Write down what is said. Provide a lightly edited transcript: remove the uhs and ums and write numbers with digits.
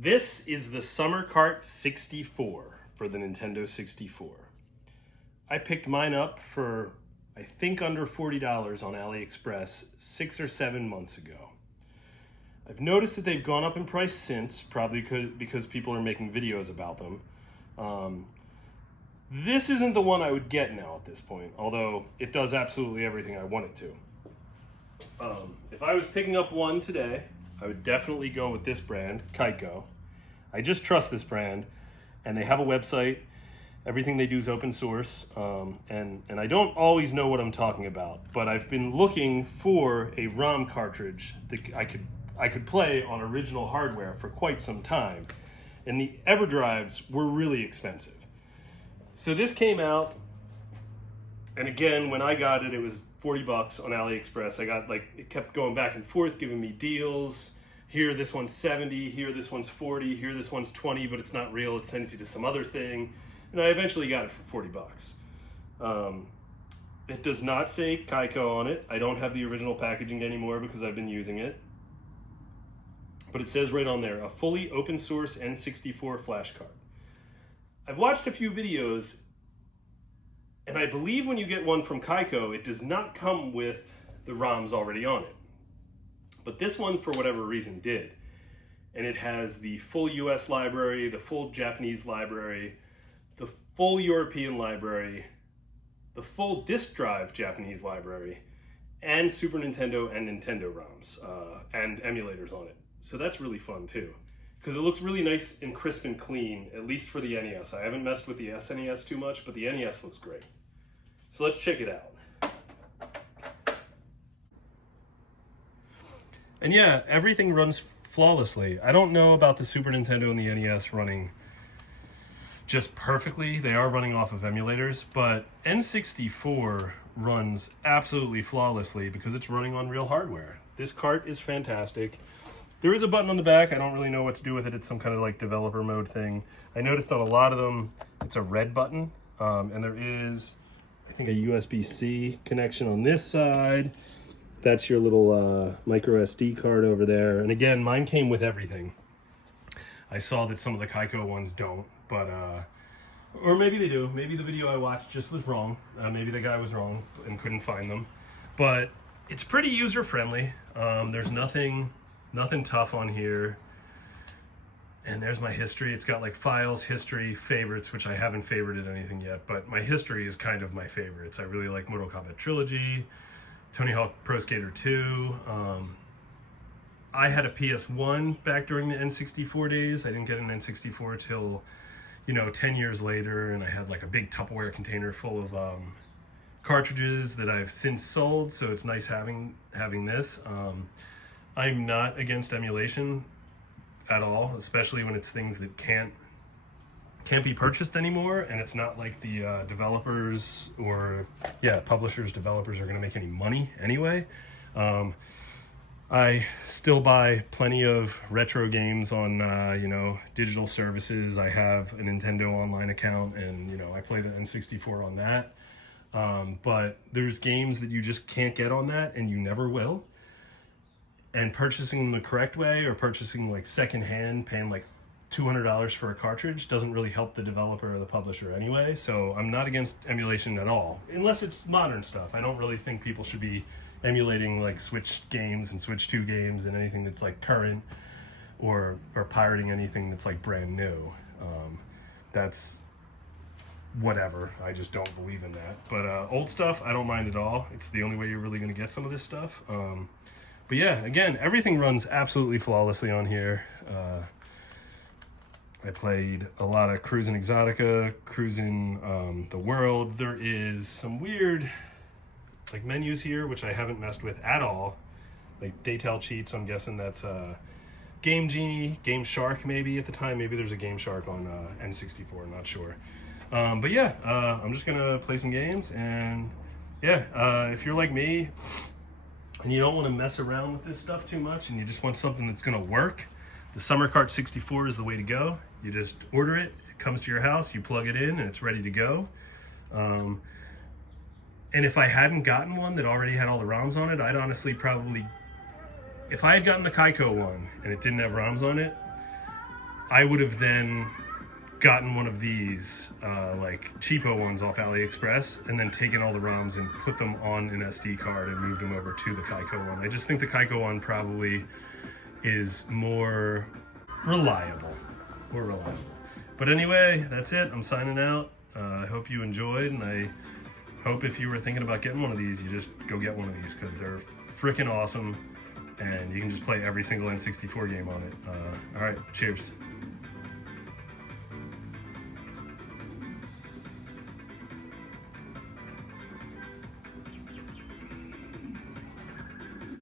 This is the Summer Kart 64 for the Nintendo 64. I picked mine up for, I think, under $40 on AliExpress 6 or 7 months ago. I've noticed that they've gone up in price since, probably because people are making videos about them. This isn't the one I would get now at this point, although it does absolutely everything I want it to. If I was picking up one today, I would definitely go with this brand, Kaiko. I just trust this brand, and they have a website. Everything they do is open source, and I don't always know what I'm talking about, but I've been looking for a ROM cartridge that I could play on original hardware for quite some time, and the EverDrives were really expensive. So this came out, and again, when I got it, it was 40 bucks on AliExpress. I got, it kept going back and forth, giving me deals. Here, this one's 70, here, this one's 40, here, this one's 20, but it's not real. It sends you to some other thing. And I eventually got it for 40 bucks. It does not say Kaiko on it. I don't have the original packaging anymore because I've been using it. But it says right on there, a fully open source N64 flash card. I've watched a few videos, and I believe when you get one from Kaiko, it does not come with the ROMs already on it. But this one, for whatever reason, did. And it has the full US library, the full Japanese library, the full European library, the full disk drive Japanese library, and Super Nintendo and Nintendo ROMs, and emulators on it. So that's really fun too, because it looks really nice and crisp and clean, at least for the NES. I haven't messed with the SNES too much, but the NES looks great. So let's check it out. And yeah, everything runs flawlessly. I don't know about the Super Nintendo and the NES running just perfectly. They are running off of emulators, but N64 runs absolutely flawlessly because it's running on real hardware. This cart is fantastic. There is a button on the back. I don't really know what to do with it. It's some kind of like developer mode thing. I noticed on a lot of them, it's a red button, and there is, I think, a USB-C connection on this side. That's your little micro SD card over there. And again, mine came with everything. I saw that some of the Kaiko ones don't, but, or maybe they do. Maybe the video I watched just was wrong. Maybe the guy was wrong and couldn't find them. But it's pretty user-friendly. There's nothing tough on here. And there's my history. It's got like files, history, favorites, which I haven't favorited anything yet, but my history is kind of my favorites. I really like Mortal Kombat Trilogy, Tony Hawk Pro Skater 2. I had a PS1 back during the N64 days. I didn't get an N64 till, 10 years later, and I had like a big Tupperware container full of cartridges that I've since sold, so it's nice having this. I'm not against emulation at all, especially when it's things that can't be purchased anymore, and it's not like the developers or publishers, developers are going to make any money anyway. I still buy plenty of retro games on digital services. I have a Nintendo online account, and I play the N64 on that. But there's games that you just can't get on that, and you never will. And purchasing them the correct way, or purchasing like secondhand, paying like $200 for a cartridge, doesn't really help the developer or the publisher anyway. So I'm not against emulation at all, unless it's modern stuff. I don't really think people should be emulating like Switch games and Switch 2 games and anything that's like current, or pirating anything that's like brand new. That's whatever. I just don't believe in that. But old stuff, I don't mind at all. It's the only way you're really going to get some of this stuff. But yeah, again, everything runs absolutely flawlessly on here. I played a lot of Cruisin' Exotica, Cruisin' the World. There is some weird like menus here, which I haven't messed with at all. Like Daytel cheats, I'm guessing that's Game Genie, Game Shark maybe at the time. Maybe there's a Game Shark on N64, I'm not sure. But yeah, I'm just gonna play some games, and yeah, if you're like me, and you don't want to mess around with this stuff too much, and you just want something that's going to work, the Summer Kart 64 is the way to go. You just order it, it comes to your house, you plug it in, and it's ready to go. And if I hadn't gotten one that already had all the ROMs on it, I'd honestly probably, if I had gotten the Kaiko one and it didn't have ROMs on it, I would have then gotten one of these like cheapo ones off AliExpress and then taken all the ROMs and put them on an SD card and moved them over to the Kaiko one. I just think the Kaiko one probably is more reliable. But anyway, that's it. I'm signing out. I hope you enjoyed, and I hope if you were thinking about getting one of these, you just go get one of these because they're freaking awesome, and you can just play every single N64 game on it. All right, cheers.